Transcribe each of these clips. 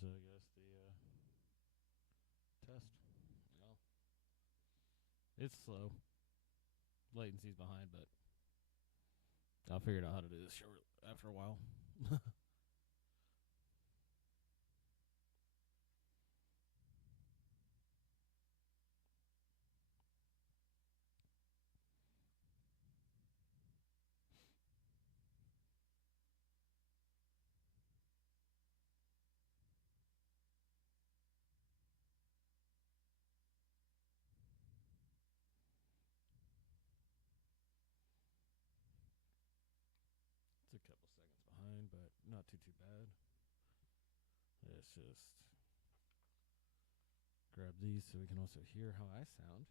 here's, I guess, the test. Well, it's slow. Latency's behind, but I figured out how to do this short after a while. It's a couple seconds behind, but not too bad. Let's just grab these so we can also hear how I sound.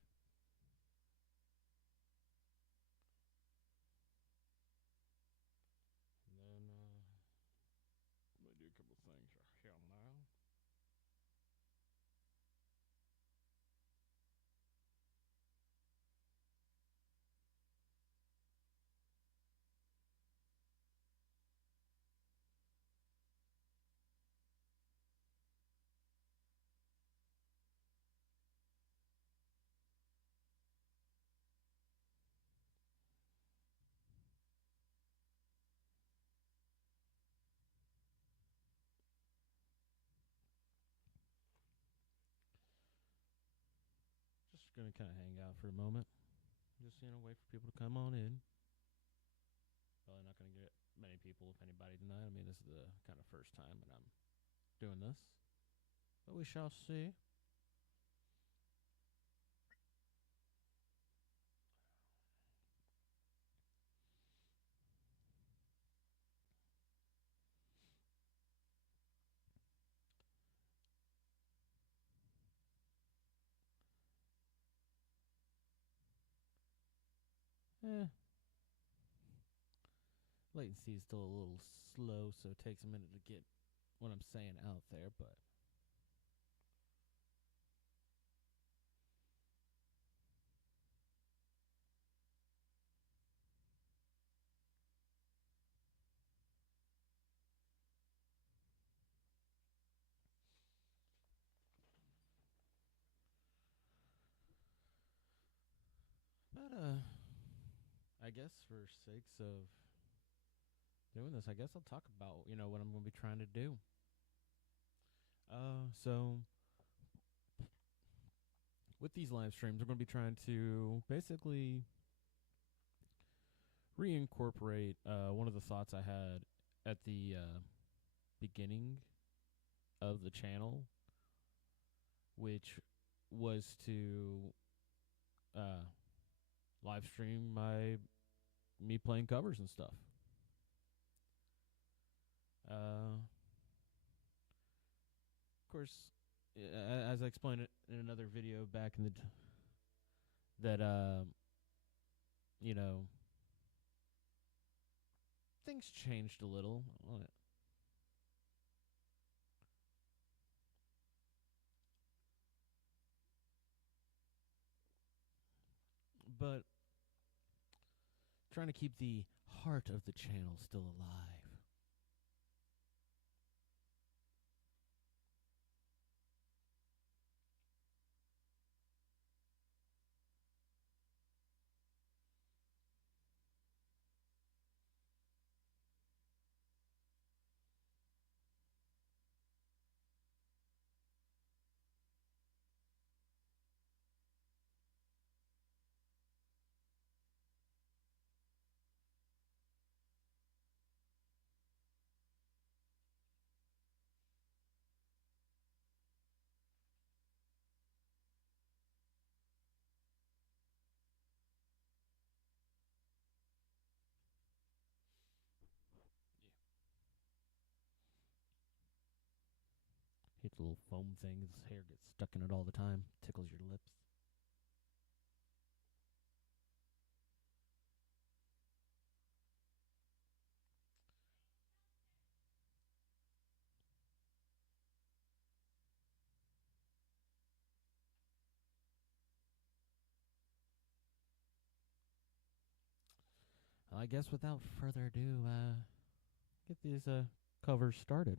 And then I'm going to do a couple things here now. Just going to kind of hang out for a moment. Just, wait for people to come on in. Probably not going to get many people, if anybody, tonight. I mean, this is the kind of first time that I'm doing this. But we shall see. Latency is still a little slow, so it takes a minute to get what I'm saying out there, but I guess for sakes of doing this, I guess I'll talk about, what I'm going to be trying to do. So with these live streams, I'm going to be trying to basically reincorporate one of the thoughts I had at the beginning of the channel, which was to live stream me playing covers and stuff. Of course, as I explained it in another video back in the that things changed a little. But trying to keep the heart of the channel still alive. Yeah. Hate the little foam thing. His hair gets stuck in it all the time. Tickles your lips. I guess without further ado, get these covers started.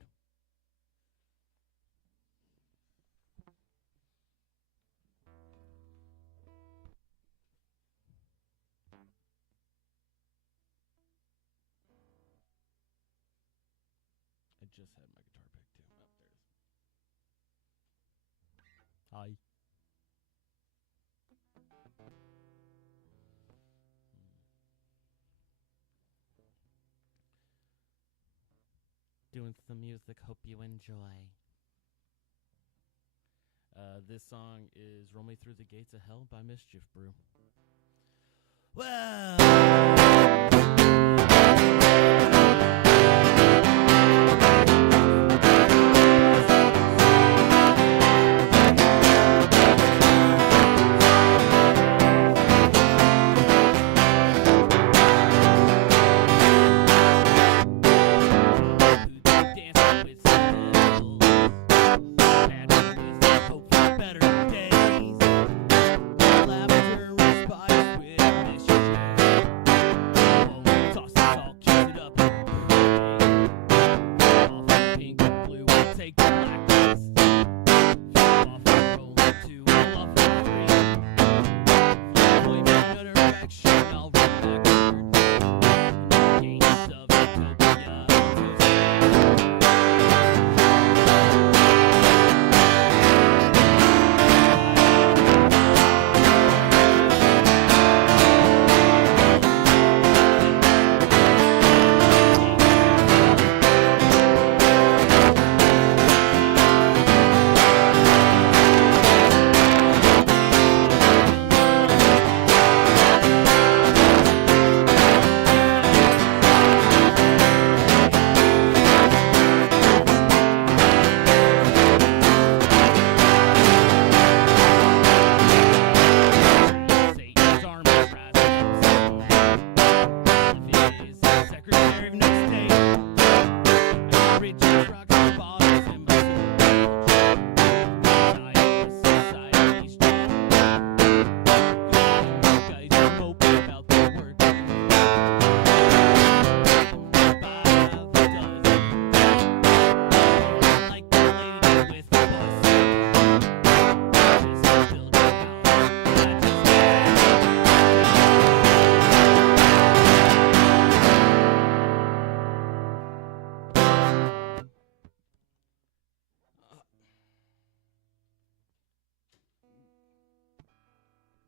just had my guitar picked too. Oh, there it is. Hi. Doing some music. Hope you enjoy. This song is Roll Me Through the Gates of Hell by Mischief Brew. Well.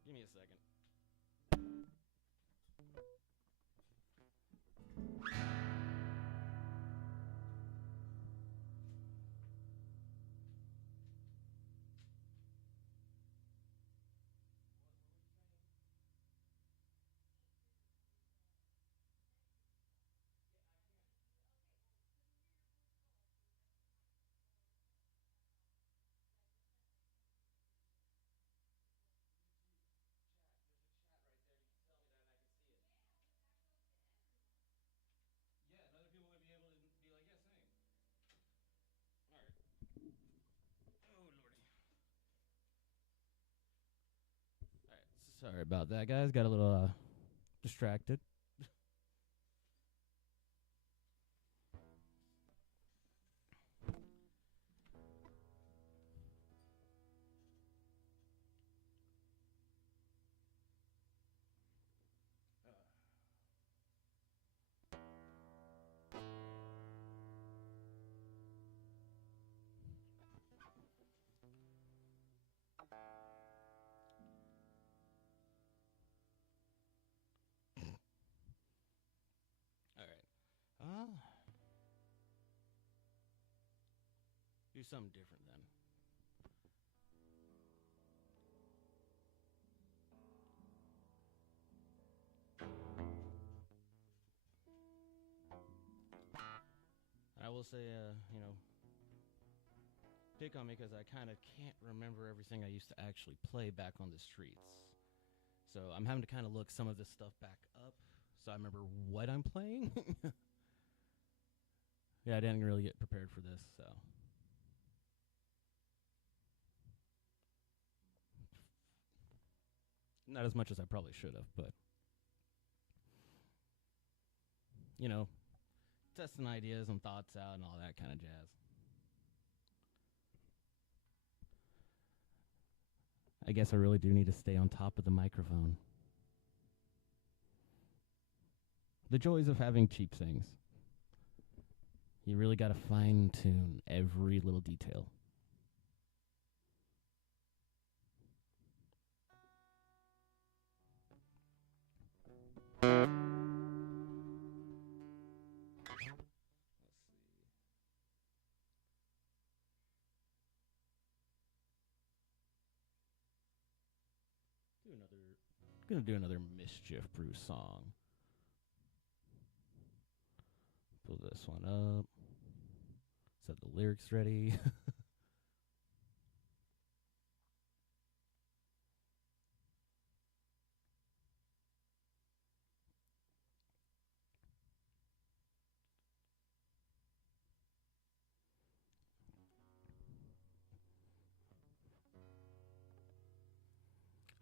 Give me a second. Yeah, and other people would be able to be like, yeah, same. All right. Oh, lordy. All right. Sorry about that, guys. Got a little distracted. All right. Do something different then. I will say, pick on me because I kind of can't remember everything I used to actually play back on the streets. So I'm having to kind of look some of this stuff back up so I remember what I'm playing. Yeah, I didn't really get prepared for this, so. Not as much as I probably should have, but. Testing ideas and thoughts out and all that kind of jazz. I guess I really do need to stay on top of the microphone. The joys of having cheap things. You really got to fine tune every little detail. Gonna do another Mischief Brew song. Pull this one up. Set the lyrics ready.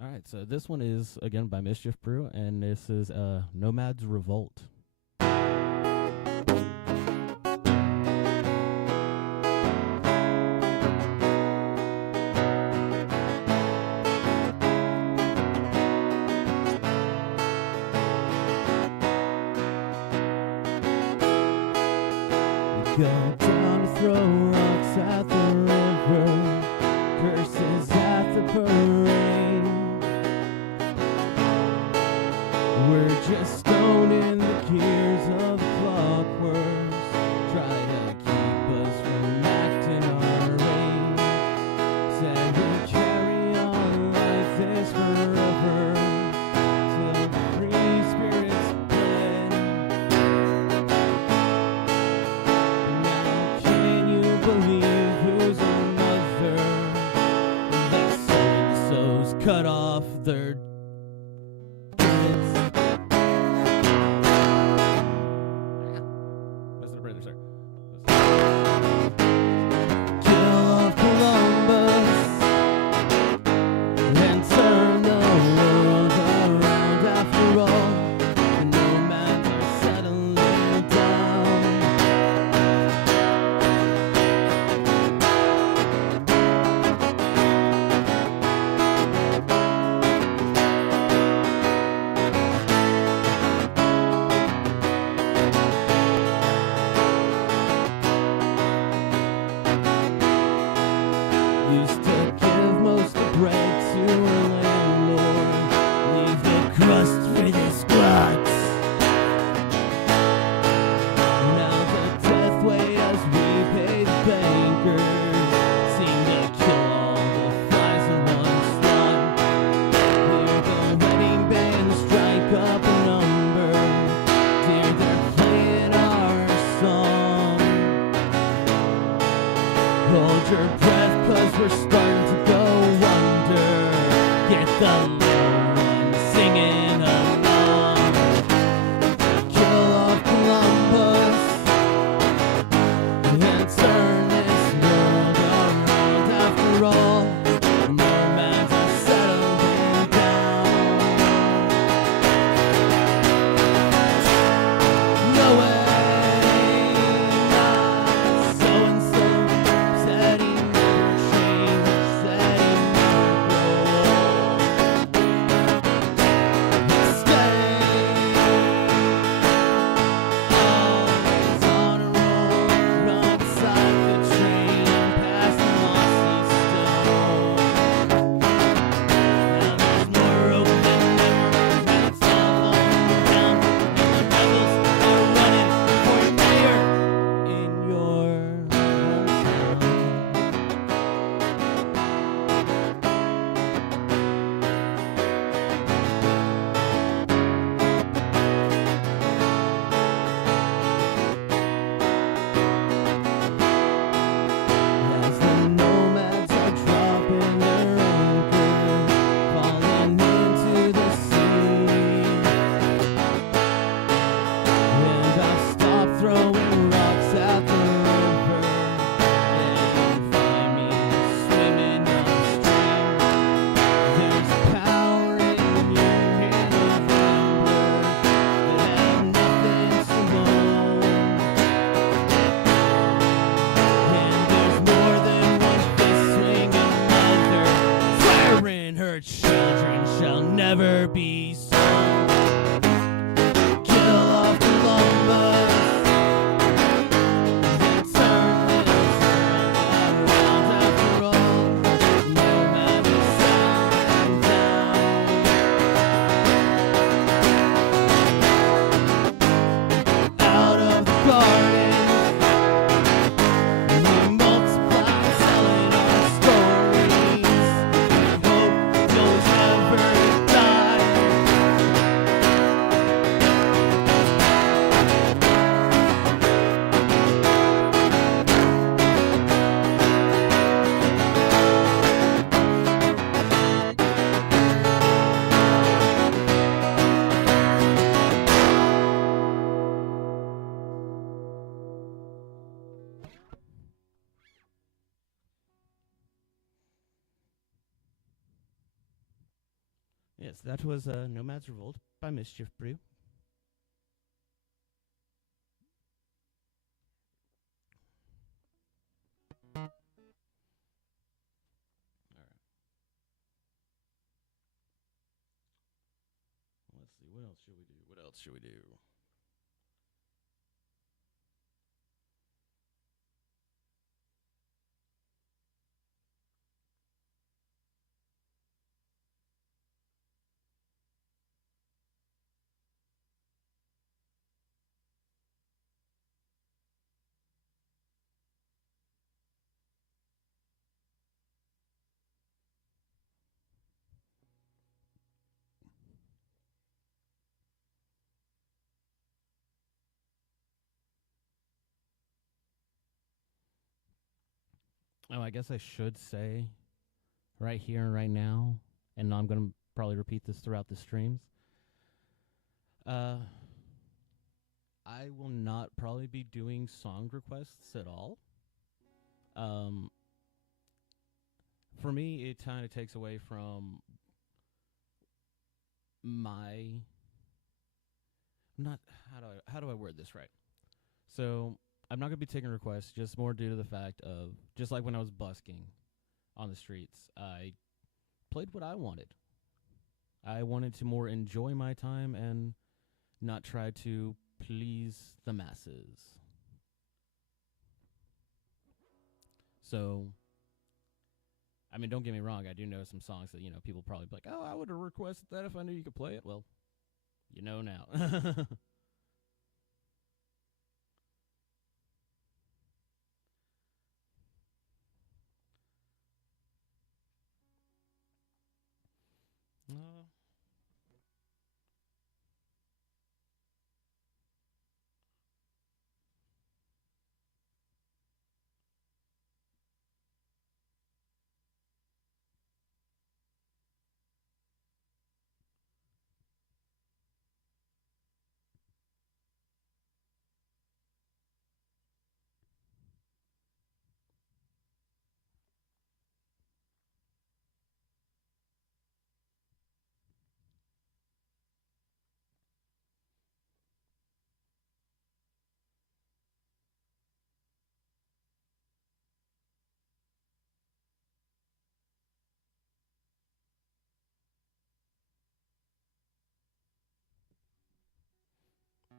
All right, so this one is, again, by Mischief Brew, and this is Nomad's Revolt. Go down to throw rocks at the river, curses at the parade. We're just stoning the gears of clockworks, try to keep us from acting our age. Said we carry on like this forever, till the free spirits bled. Now can you believe who's a mother? That so-and-so's cut off their used to give most of bread to a landlord, leave the crust for the squats. Now the death weight as we pay the bankers seem to kill all the flies in one slot. Hear the wedding band strike up a number, dear, they're playing our song. Hold your breath, 'cause we're starting to go under. Get the little one singing along. Kill off Columbus and turn this world around. After all, nomads are settling down. No way, not so-and-so said he never changed, said he never grow. He stayed always on a roll, run beside the train, past the mossy stone. Now there's more open than ever, when it's all on down, and the rebels are running for mayor in your hometown. As the nomads are dropping their anchor, falling into the sea, and I've stopped throwing rocks at the river, and find me swimming upstream. There's power in your hand of gambler that have nothing to loan. And there's more than one fist swing another, swearing her children shall never be sold. Kill off Columbus Yes, that was Nomad's Revolt by Mischief Brew. All right. Let's see. What else should we do? What else should we do? Oh, I guess I should say right here and right now, and I'm going to probably repeat this throughout the streams. Uh, I will not probably be doing song requests at all. For me, it kind of takes away from my not how do I word this right? So I'm not gonna be taking requests, just more due to the fact of just like when I was busking on the streets, I played what I wanted. I wanted to more enjoy my time and not try to please the masses. So, I mean, don't get me wrong. I do know some songs that people probably be like, "Oh, I would have requested that if I knew you could play it." Well, you know now. uh,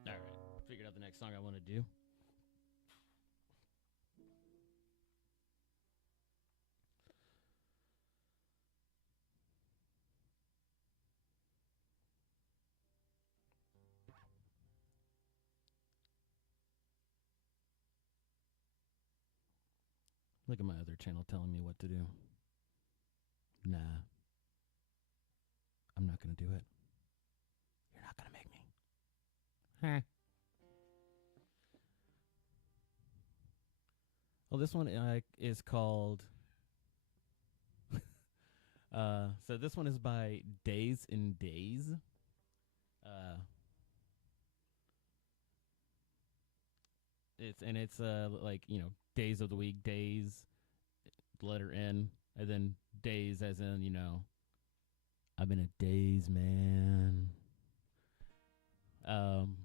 all right, figured out the next song I want to do. Look at my other channel telling me what to do. Nah, I'm not gonna do it. You're not gonna make me. Huh. Well, this one is called. So this one is by Days and Days. Uh, it's like days of the week, days, letter N, and then days as in I've been a days man.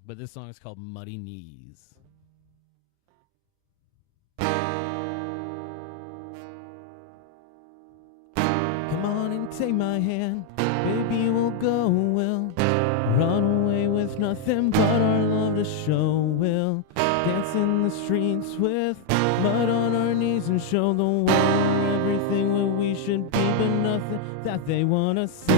But this song is called Muddy Knees. Come on and take my hand, baby, we'll go. We'll run away with nothing but our love to show. We'll dance in the streets with mud on our knees and show the world everything that we should be, but nothing that they wanna see.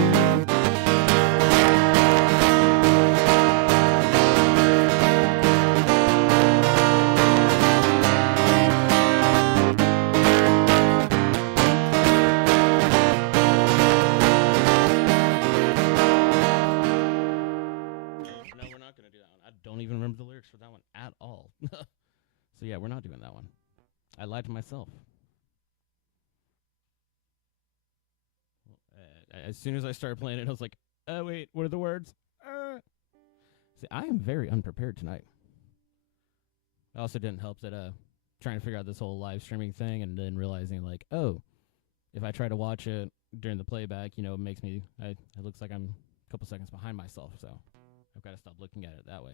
Don't even remember the lyrics for that one at all. So yeah, we're not doing that one. I lied to myself. As soon as I started playing it, I was like, "Oh wait, what are the words?" See, I am very unprepared tonight. It also didn't help that trying to figure out this whole live streaming thing and then realizing like, oh, if I try to watch it during the playback, it makes me, it looks like I'm a couple seconds behind myself. So I've got to stop looking at it that way.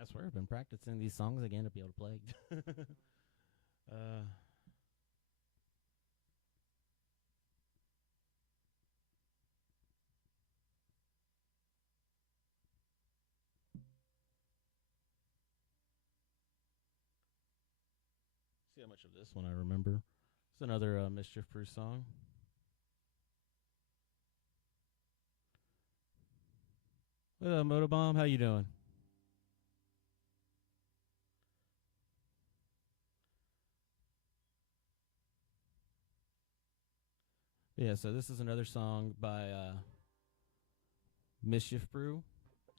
I swear I've been practicing these songs again to be able to play. uh, see how much of this one I remember. It's another Mischief Brew song. What up, Motobomb? How you doing? Yeah, so this is another song by Mischief Brew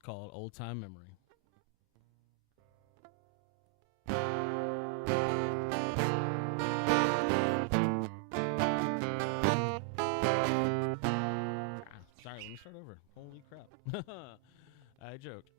called Old Time Memory. Sorry, let me start over. Holy crap. I joked.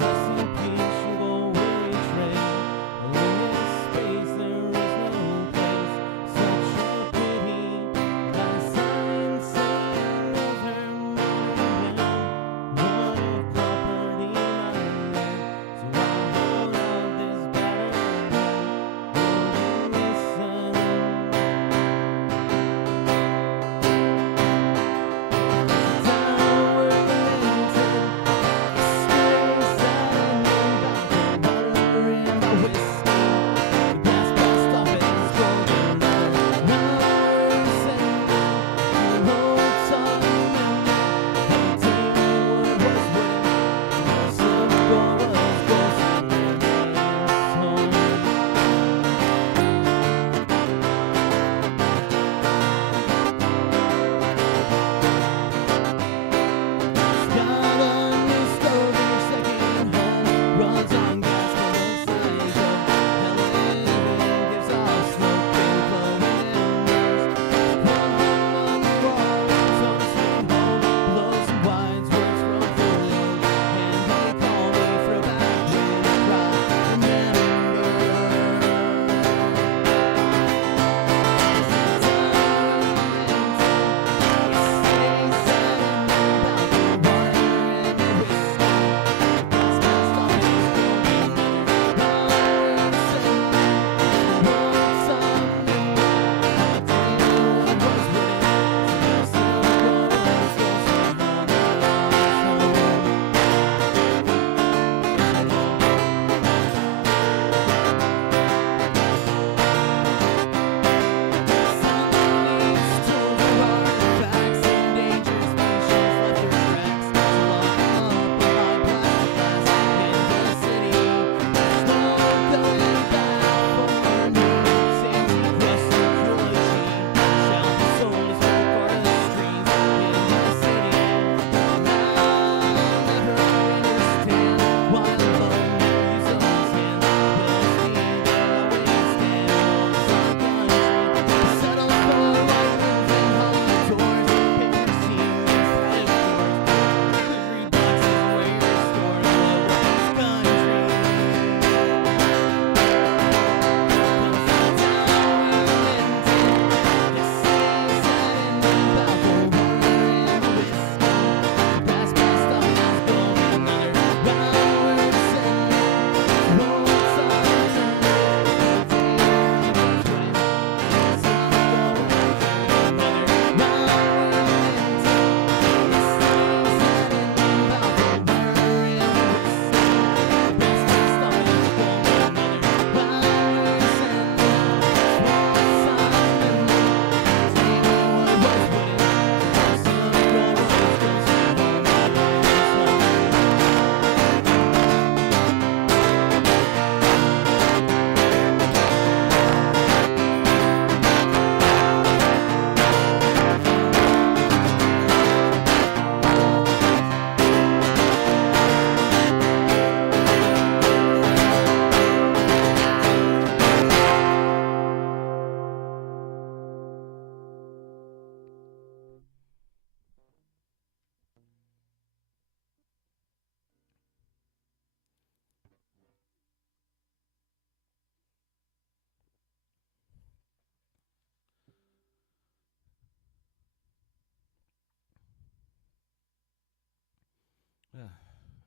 Rest in peace, you go weary train.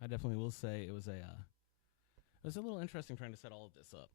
I definitely will say it was a little interesting trying to set all of this up.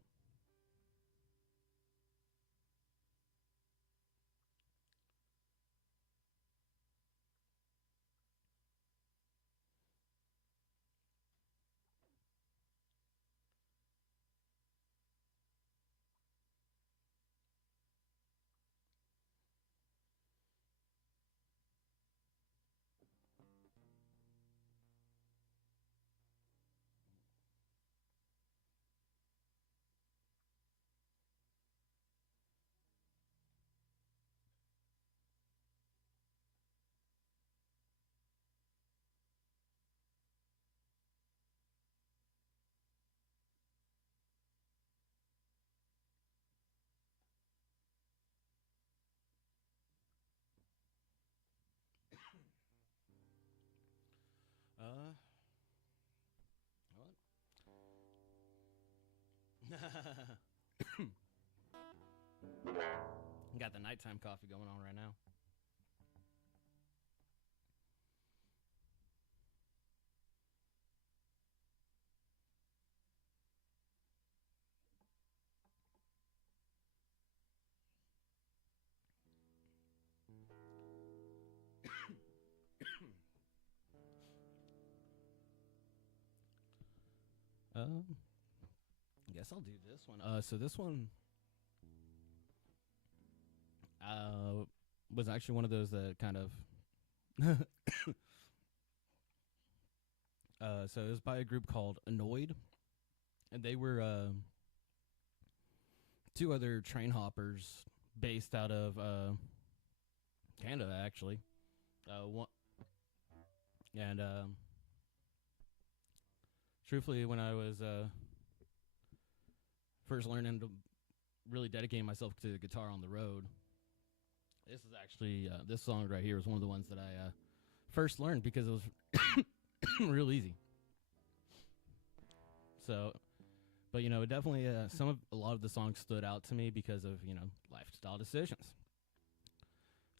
What? Got the nighttime coffee going on right now. I guess I'll do this one. So this one was actually one of those that kind of so it was by a group called Annoyed, and they were two other train hoppers based out of Canada, actually. One and truthfully, when I was first learning to really dedicate myself to the guitar on the road, this is actually this song right here was one of the ones that I first learned because it was real easy. So, but it definitely a lot of the songs stood out to me because of lifestyle decisions.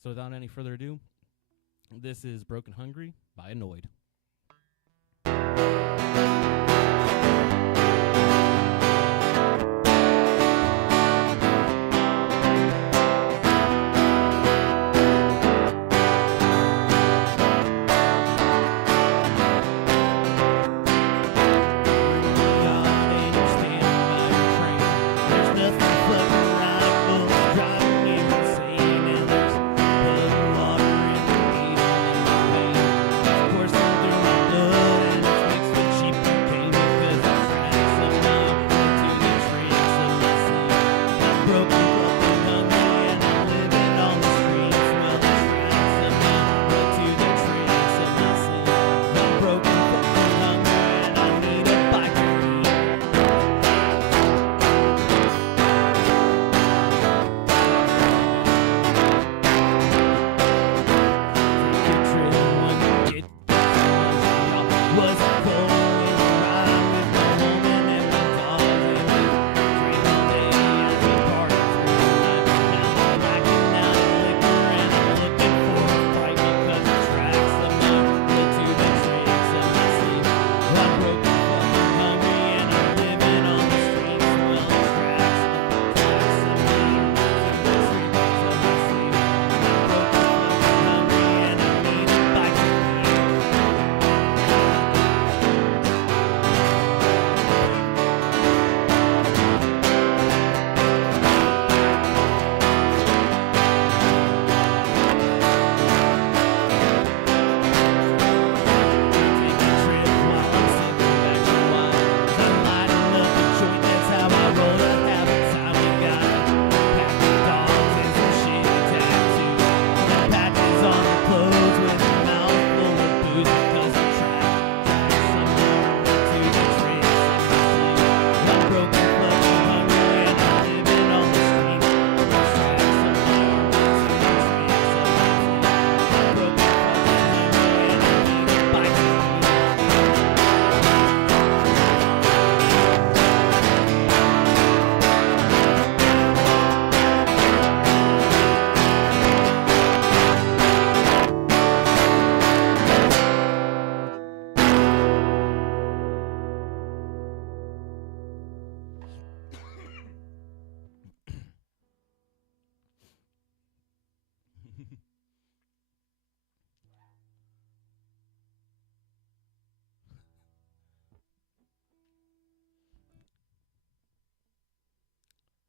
So without any further ado, this is Broken Hungry by Annoyed. Of course,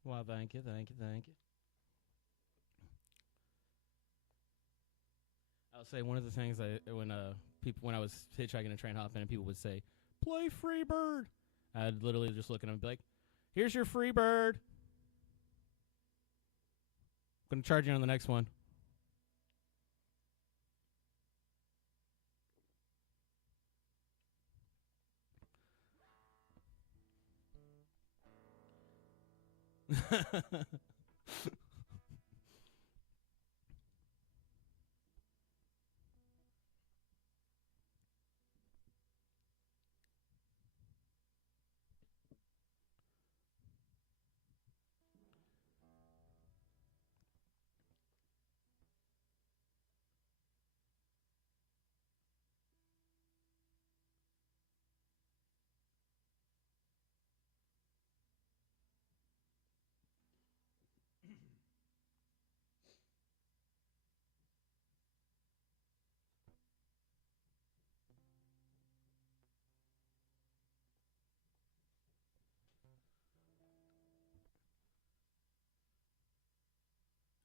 Well, thank you, thank you, thank you. I'll say one of the things when I was hitchhiking and train hopping and people would say, "Play Freebird," I'd literally just look at them and be like, "Here's your Freebird. I'm gonna charge you on the next one."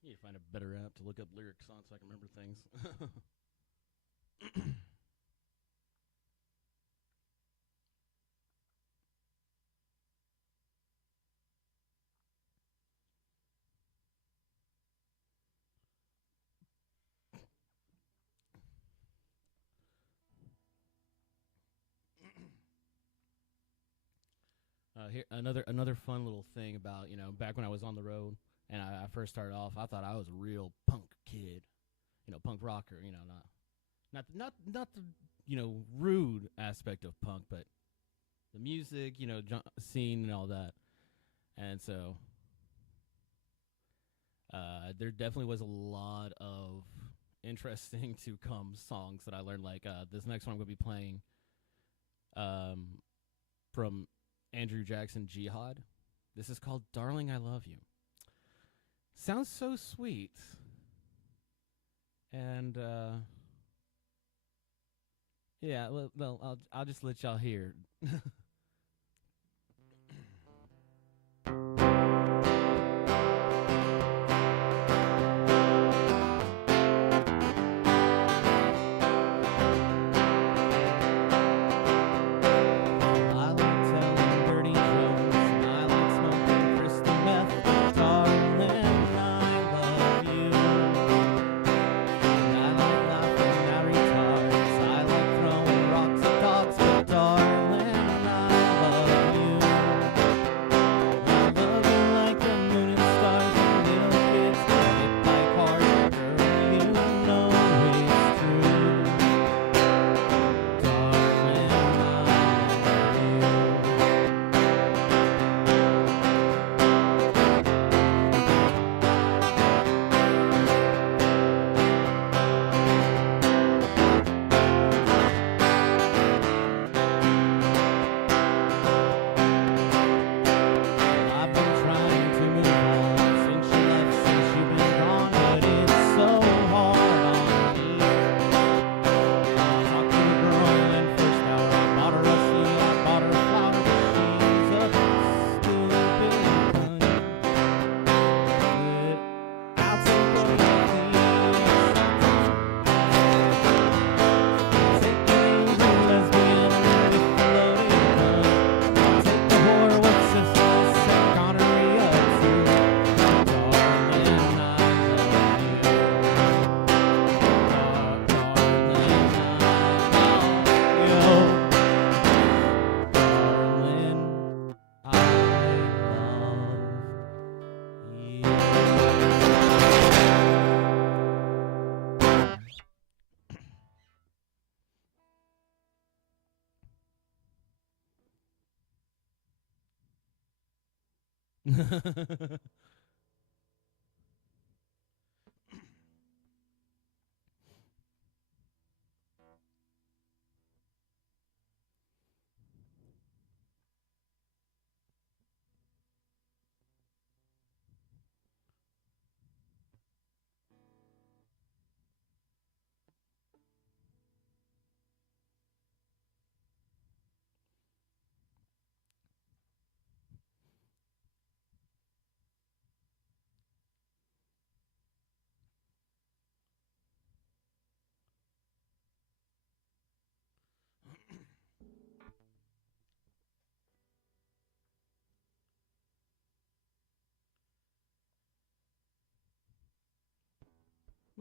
You need to find a better app to look up lyrics on so I can remember things. Here another fun little thing about back when I was on the road and I first started off, I thought I was a real punk kid, punk rocker, not the rude aspect of punk, but the music, scene and all that. And so there definitely was a lot of interesting to come songs that I learned. Like this next one I'm gonna be playing from Andrew Jackson Jihad. This is called "Darling, I Love You." Sounds so sweet, and yeah. Well, I'll just let y'all hear.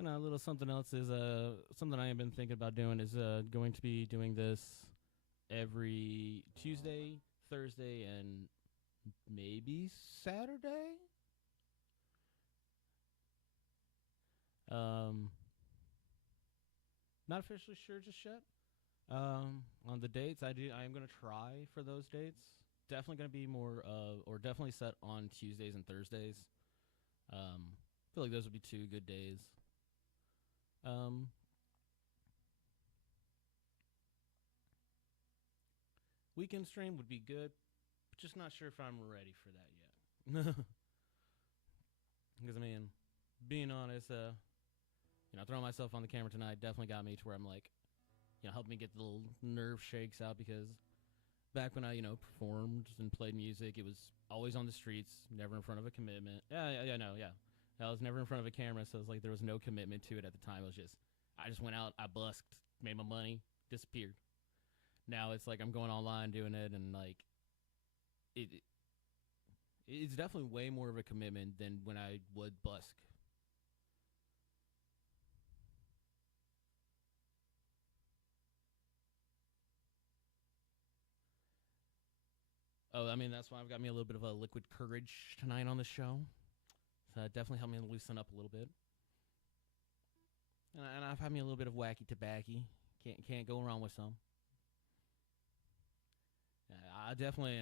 And a little something else is something I have been thinking about doing is going to be doing this every Tuesday, Thursday, and maybe Saturday. Not officially sure just yet. On the dates, I am gonna try for those dates. Definitely gonna be more or definitely set on Tuesdays and Thursdays. I feel like those would be 2 good days. Weekend stream would be good, but just not sure if I'm ready for that yet. Because I mean, being honest, throwing myself on the camera tonight definitely got me to where I'm like, helped me get the little nerve shakes out because back when I, performed and played music, it was always on the streets, never in front of a commitment. Yeah. I was never in front of a camera, so it was like there was no commitment to it at the time. It was just, I just went out, I busked, made my money, disappeared. Now it's like I'm going online doing it, and like, it's definitely way more of a commitment than when I would busk. Oh, I mean, that's why I've got me a little bit of a liquid courage tonight on the show. So it definitely helped me loosen up a little bit. And I've had me a little bit of wacky tobacco. Can't go wrong with some. I definitely,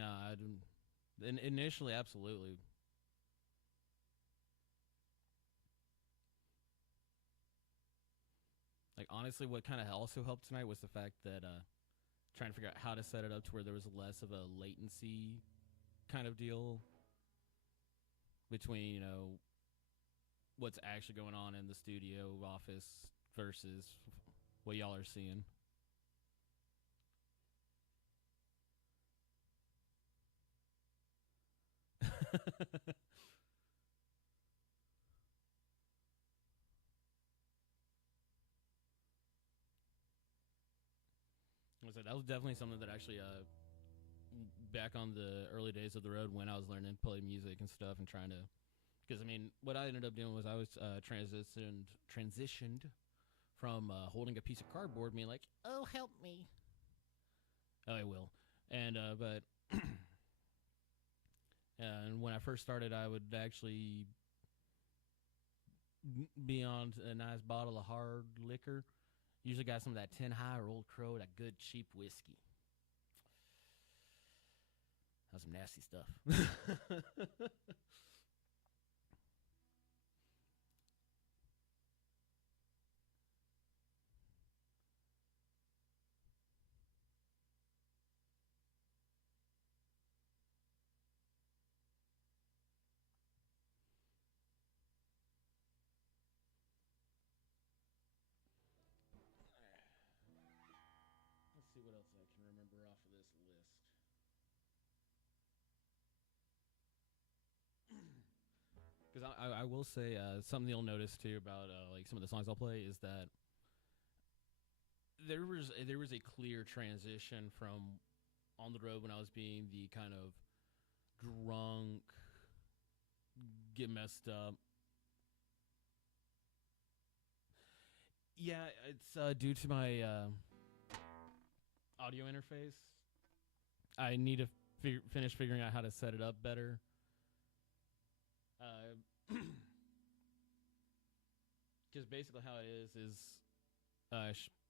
initially, absolutely. Like, honestly, what kind of also helped tonight was the fact that trying to figure out how to set it up to where there was less of a latency kind of deal between, what's actually going on in the studio office versus what y'all are seeing. That was definitely something that actually, back on the early days of the road when I was learning to play music and stuff and trying to, because I mean, what I ended up doing was I was transitioned from holding a piece of cardboard, being like, "Oh, help me." Oh, I will. And but and when I first started, I would actually be on a nice bottle of hard liquor. Usually got some of that 10 High or Old Crow, that good cheap whiskey. That's some nasty stuff. Let's see what else I can remember off of this list. Because I will say something you'll notice too about like some of the songs I'll play is that there was a clear transition from on the road when I was being the kind of drunk, get messed up. Yeah, it's due to my audio interface. I need to finish figuring out how to set it up better. Because basically how it is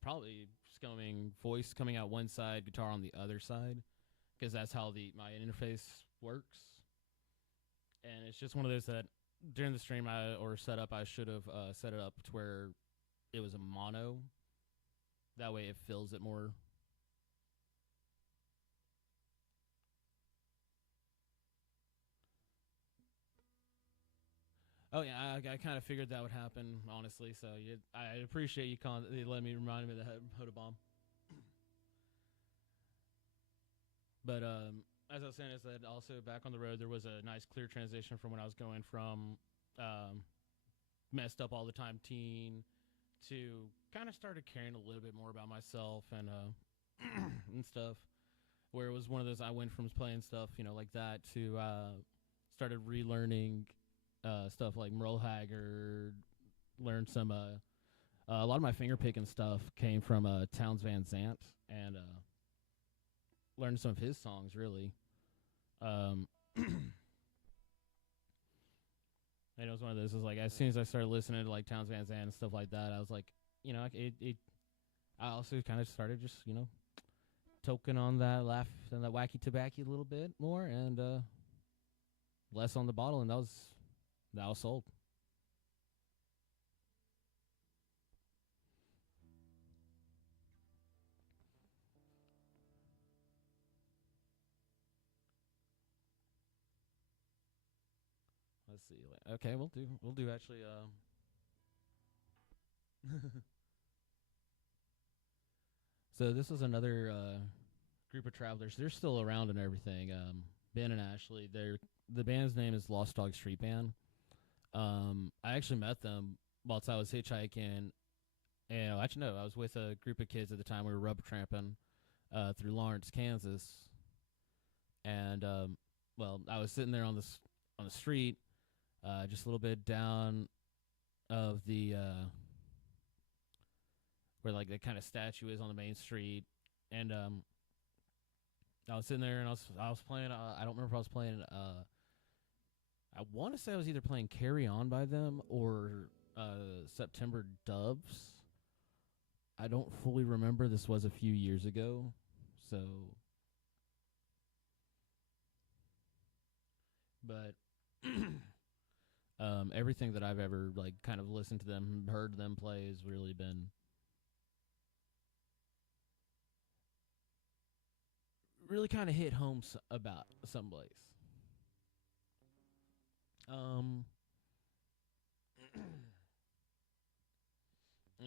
probably voice coming out one side, guitar on the other side, because that's how my interface works. And it's just one of those that during the stream or setup, I should have set it up to where it was a mono. That way it fills it more. Oh yeah, I kind of figured that would happen, honestly. So I appreciate you letting me remind me of the Hoda bomb. But as I was saying, is that also back on the road there was a nice clear transition from when I was going from messed up all the time teen to kind of started caring a little bit more about myself and and stuff. Where it was one of those, I went from playing stuff like that to started relearning stuff like Merle Haggard, learned some. A lot of my finger picking stuff came from Towns Van Zant, and learned some of his songs. Really, and it was one of those. Was like as soon as I started listening to like Towns Van Zant and stuff like that, I was like, I also kind of started just token on that laugh and that wacky tobacco a little bit more, and less on the bottle, and that was sold. Let's see. Okay, we'll do actually. So this is another group of travelers. They're still around and everything. Ben and Ashley. The band's name is Lost Dog Street Band. I actually met them whilst I was hitchhiking, and actually no, I was with a group of kids at the time. We were rubber tramping through Lawrence, Kansas, and I was sitting there on the street, just a little bit down of the where like the kind of statue is on the main street, and I was sitting there and I was playing. I don't remember if I was playing. I want to say I was either playing "Carry On" by them or September Doves. I don't fully remember. This was a few years ago, so. But everything that I've ever like kind of listened to them, heard them play, has really been really kind of hit home about someplace. And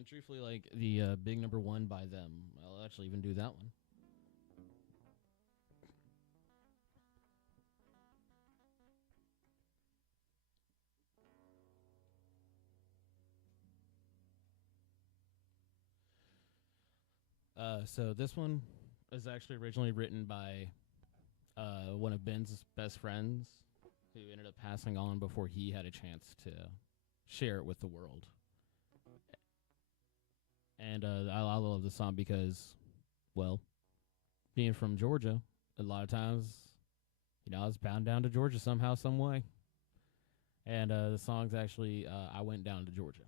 truthfully, like the big number one by them, I'll actually even do that one. So this one is actually originally written by one of Ben's best friends, who ended up passing on before he had a chance to share it with the world. And I love the song because, well, being from Georgia, a lot of times, I was bound down to Georgia somehow, some way. And the song's actually I Went Down to Georgia.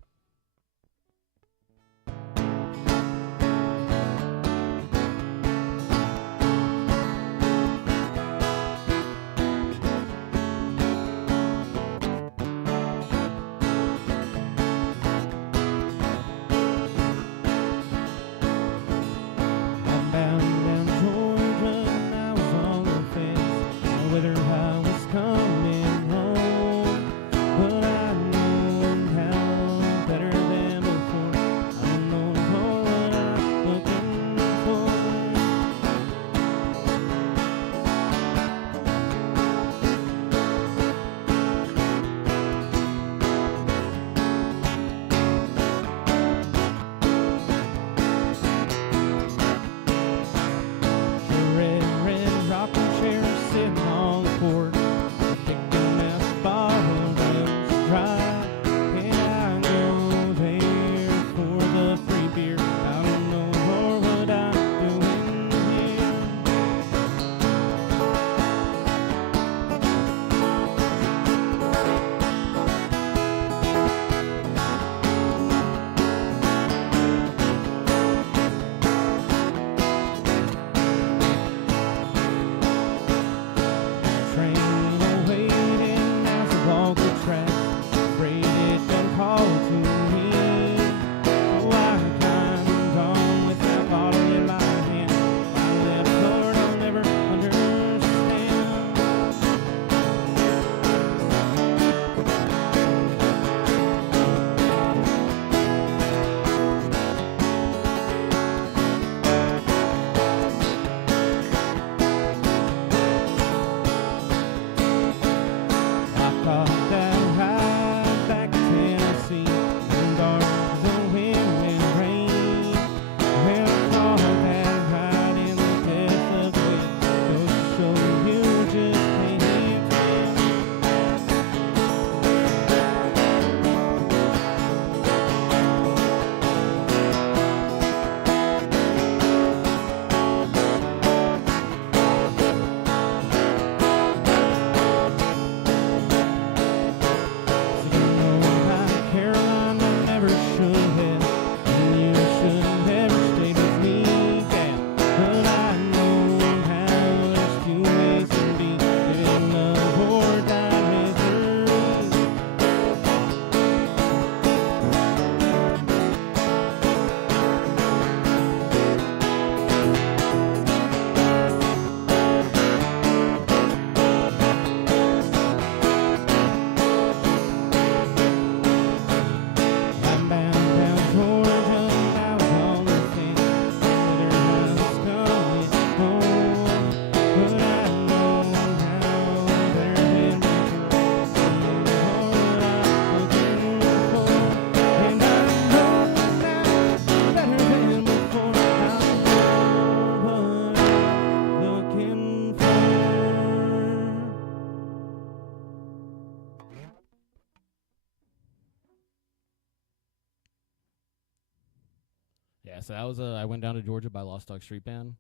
Yeah, so that was I went down to Georgia by Lost Dog Street Band.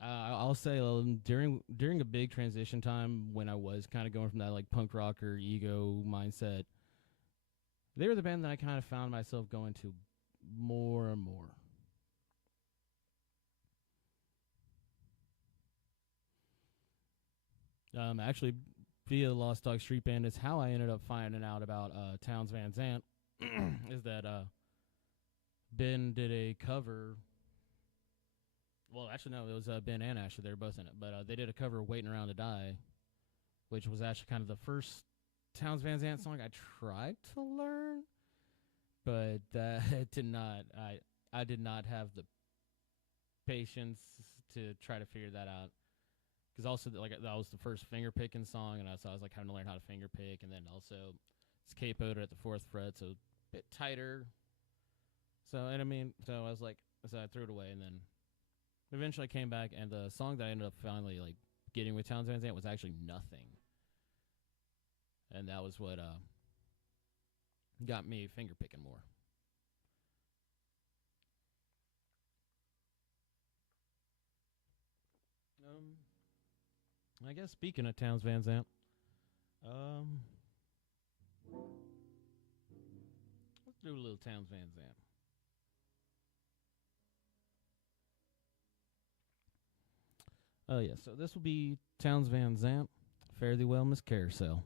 I'll say during a big transition time when I was kind of going from that like punk rocker ego mindset, they were the band that I kind of found myself going to more and more. Actually, via the Lost Dog Street Band is how I ended up finding out about Towns Van Zandt. Is that Ben did a cover. Well, actually, no, it was Ben and Ashley. They were both in it. But they did a cover of Waiting Around to Die, which was actually kind of the first Towns Van Zandt song I tried to learn. But it did not. I did not have the patience to try to figure that out. Because also, like, that was the first finger picking song, and so I was like having to learn how to finger pick, and then also it's capoed at the 4th fret, so a bit tighter. So, and I mean, so I was like, so I threw it away, and then eventually I came back, and the song that I ended up finally like getting with Towns Van Zandt was actually Nothing, and that was what got me finger picking more. I guess speaking of Towns Van Zandt, let's do a little Towns Van Zandt. Oh, yeah, so this will be Towns Van Zandt, Fare Thee Well, Miss Carousel.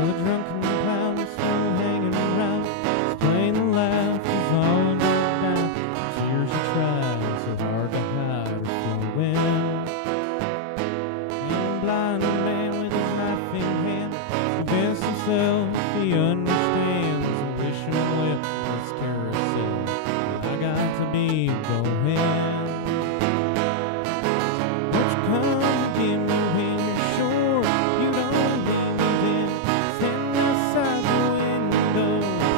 The drunken clown is still hanging around. He's playing the laugh, he's all under down. Tears are trying so hard to hide are flowing. And a blind man with his knife in hand convinced himself he understands the wishing whip this carousel. I got to be going. Won't you come and give me when you're sure you don't leave me then? Stand outside the window,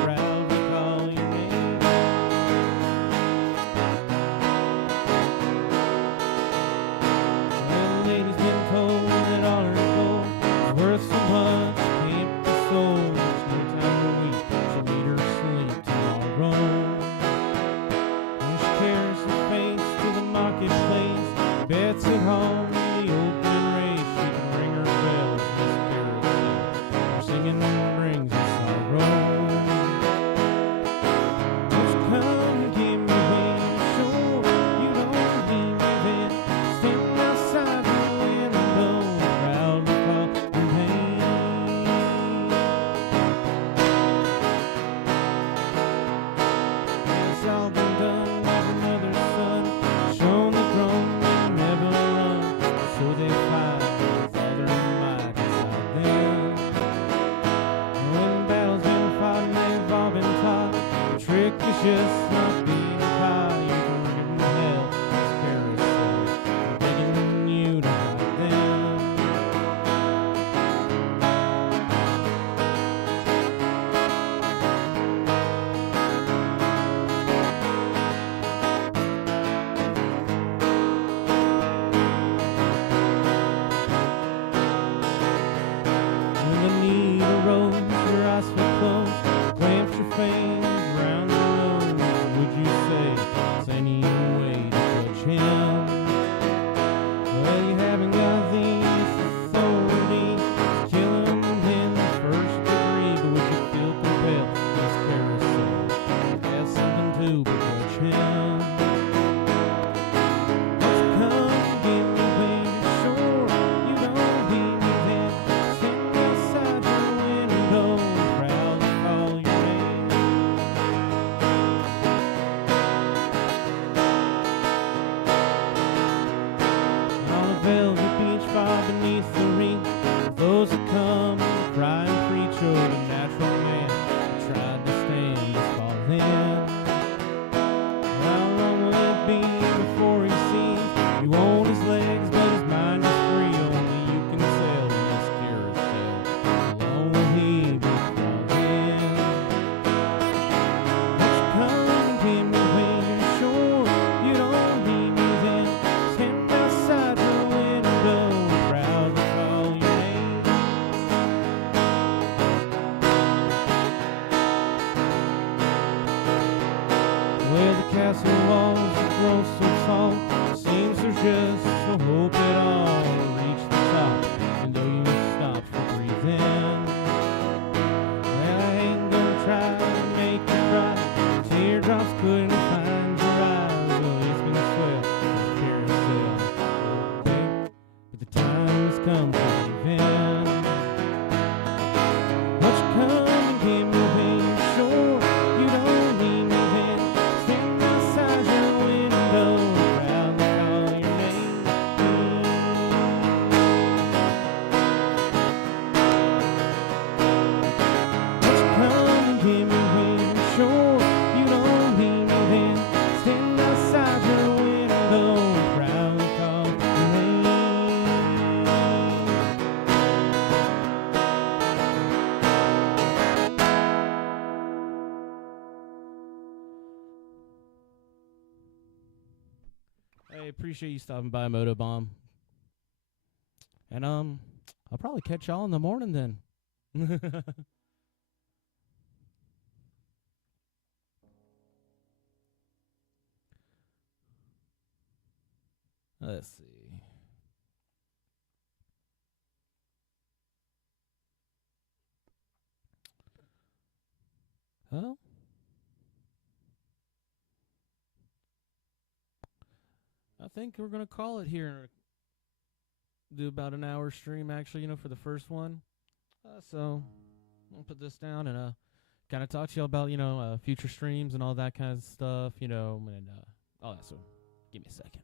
proudly call your name. Well, the lady's been told that all her gold is worth so much it can't be sold. There's no time to weep, she'll meet her sleep tomorrow. When she carries her face to the marketplace, bets at home in the open race, she can ring her bells, Miss Carousel. Her singing brings us sorrow. Won't you come and give me when you're sure you don't leave me then? Stand outside the window, proudly call your name. It's all been done with another son, shown the grown men never run, so they fight with all their might inside them. And when the battle's been fought and they've all been taught, the trick is just not being caught. You can ring it in hell, this carousel, I'm begging you to hide them. When the need arose, your eyes were closed, clamped your fingers around the nose. Would you say it's any way to judge him? Well, you haven't got the authority to kill him in the first degree, but would you feel compelled, Miss Carousel, to have something to begrudge him? Won't you come and give me when you're sure you don't leave me then? Stand outside your window, proud castle walls that grow so tall. Seems there's just no hope at all to reach the top. And though you stop for breathing, well, I ain't gonna try to make you cry. Teardrops couldn't find your eyes. Well, it's been swept as a carousel, babe, but the time has come for leaving. Won't you come and give me when you're sure you don't need me then? Stand outside your window, proudly call your name. Won't you come and give me when you're sure you don't need me then? Stand outside your window, proudly call your name. Hey, appreciate you stopping by, Motobomb. And I'll probably catch y'all in the morning then. Let's see. Well, I think we're gonna call it here. Do about an hour stream, actually, for the first one. So I'll put this down and kind of talk to y'all about future streams and all that kind of stuff, and all that. So give me a second.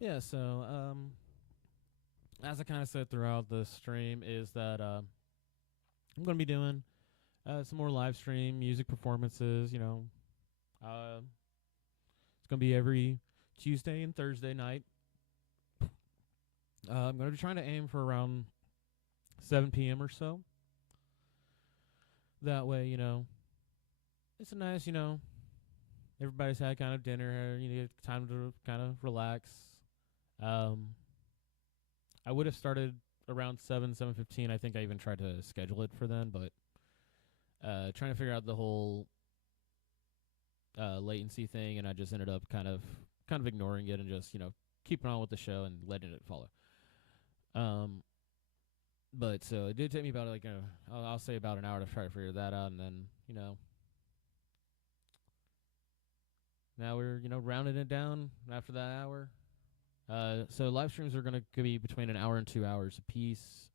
Yeah, so as I kind of said throughout the stream, is that I'm going to be doing some more live stream music performances. It's going to be every Tuesday and Thursday night. I'm going to be trying to aim for around 7 p.m. or so. That way, it's a nice, everybody's had kind of dinner. You need time to kind of relax. I would have started around 7:15. I think I even tried to schedule it for then, but trying to figure out the whole latency thing, and I just ended up kind of ignoring it and just keeping on with the show and letting it follow. But so it did take me about I'll say about an hour to try to figure that out, and then now we're rounding it down after that hour. So live streams are going to be between an hour and 2 hours a piece.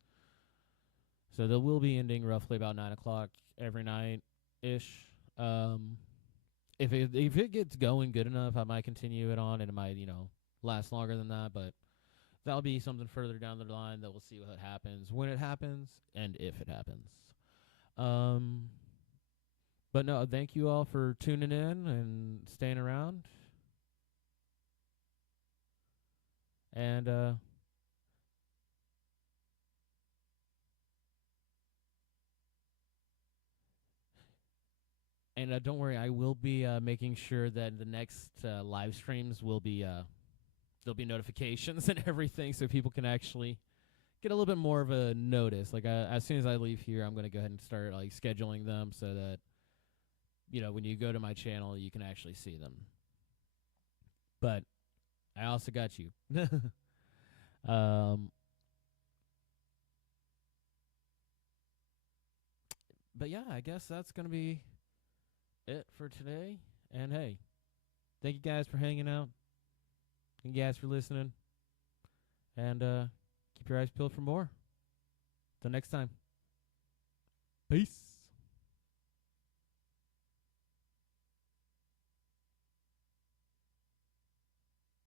So they will be ending roughly about 9 o'clock every night ish. If it gets going good enough, I might continue it on, and it might last longer than that. But that'll be something further down the line that we'll see what happens, when it happens, and if it happens. But no, thank you all for tuning in and staying around. And don't worry, I will be making sure that the next live streams will be there'll be notifications and everything, so people can actually get a little bit more of a notice. Like as soon as I leave here, I'm gonna go ahead and start scheduling them so that when you go to my channel, you can actually see them. But I also got you. But yeah, I guess that's gonna be it for today. And hey, thank you guys for hanging out. Thank you guys for listening. And keep your eyes peeled for more. Till next time. Peace.